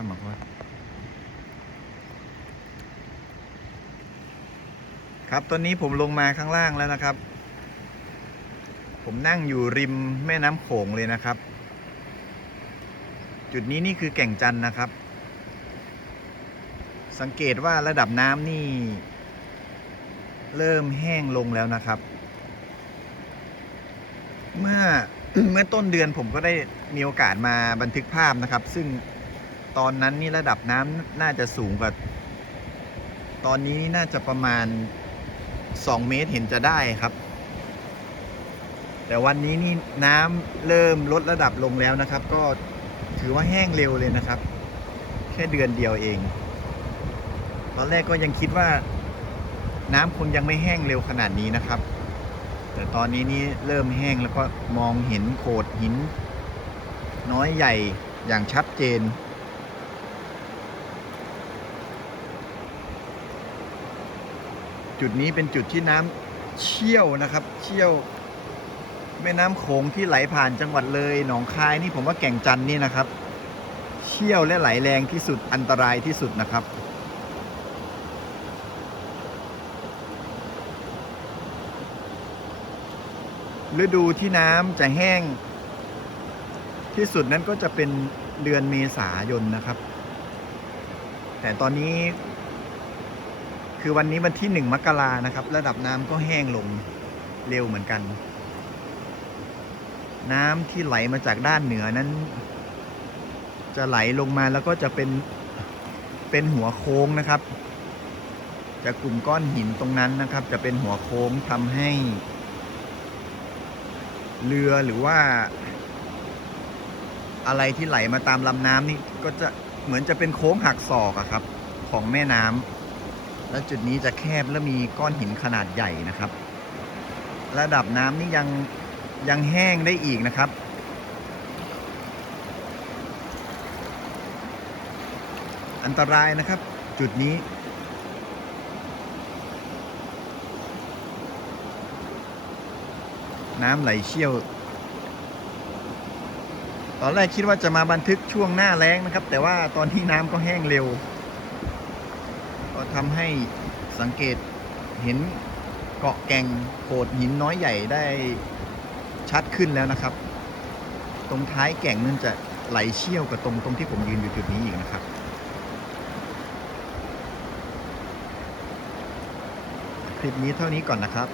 ครับหมอโค้ครับตอนนี้ผมลงมาข้างล่างแล้วนะครับ ผมนั่งอยู่ริมแม่น้ำโขงเลยนะครับ จุดนี้นี่คือแก่งจันนะครับ สังเกตว่าระดับน้ำนี่ เริ่มแห้งลงแล้วนะครับ เมื่อเมื่อต้นเดือนผมก็ได้มีโอกาสมาบันทึกภาพนะครับ ซึ่ง ตอนนั้นนี่ระดับน้ำน่าจะสูงกว่า ตอนนี้น่าจะประมาณ 2 เมตรเห็นจะได้ครับ แต่วันนี้นี่น้ำเริ่มลดระดับลงแล้วนะครับ ก็ถือว่าแห้งเร็วเลยนะครับ แค่เดือนเดียวเอง ตอนแรกก็ยังคิดว่า น้ำคงยังไม่แห้งเร็วขนาดนี้นะครับ แต่ตอนนี้นี่เริ่มแห้งแล้วก็มองเห็นโขดหิน น้อยใหญ่อย่างชัดเจน จุดนี้เป็นจุดที่น้ำเชี่ยวนะครับ เชี่ยว แม่น้ำโขงที่ไหลผ่านจังหวัดเลย หนองคายนี่ผมว่าแก่งจันนี่นะครับ เชี่ยวและไหลแรงที่สุดอันตรายที่สุดนะครับฤดูที่น้ำจะแห้ง ที่สุดนั้นก็จะเป็นเดือนเมษายนนะครับ แต่ตอนนี้ คือวันนี้วันที่หนึ่งมกรานะครับ ระดับน้ำก็แห้งลงเร็วเหมือนกัน น้ำที่ไหลมาจากด้านเหนือนั้น จะไหลลงมาแล้วก็จะเป็นเป็นหัวโค้งนะครับจากกลุ่มก้อนหินตรงนั้นนะครับ จะเป็นหัวโค้งทำให้ เรือหรือว่า อะไรที่ไหลมาตามลำน้ำนี่ก็จะเหมือนจะเป็นโค้งหักศอกอะครับ ของแม่น้ำ แล้วจุดนี้จะแคบและมีก้อนหินขนาดใหญ่นะครับ ระดับน้ำนี่ยังยังแห้งได้อีกนะครับอันตรายนะครับ จุดนี้ น้ำไหลเชี่ยว ตอนแรกคิดว่าจะมาบันทึกช่วงหน้าแล้งนะครับ แต่ว่าตอนที่น้ำก็แห้งเร็ว ก็ทำให้สังเกตเห็นเกาะแก่งโขดหินน้อยใหญ่ได้ชัดขึ้นแล้วนะครับ ตรงท้ายแก่งนั่นจะไหลเชี่ยวกับตรงตรงที่ผมยืนอยู่จุดนี้อีกนะครับ คลิปนี้เท่านี้ก่อนนะครับ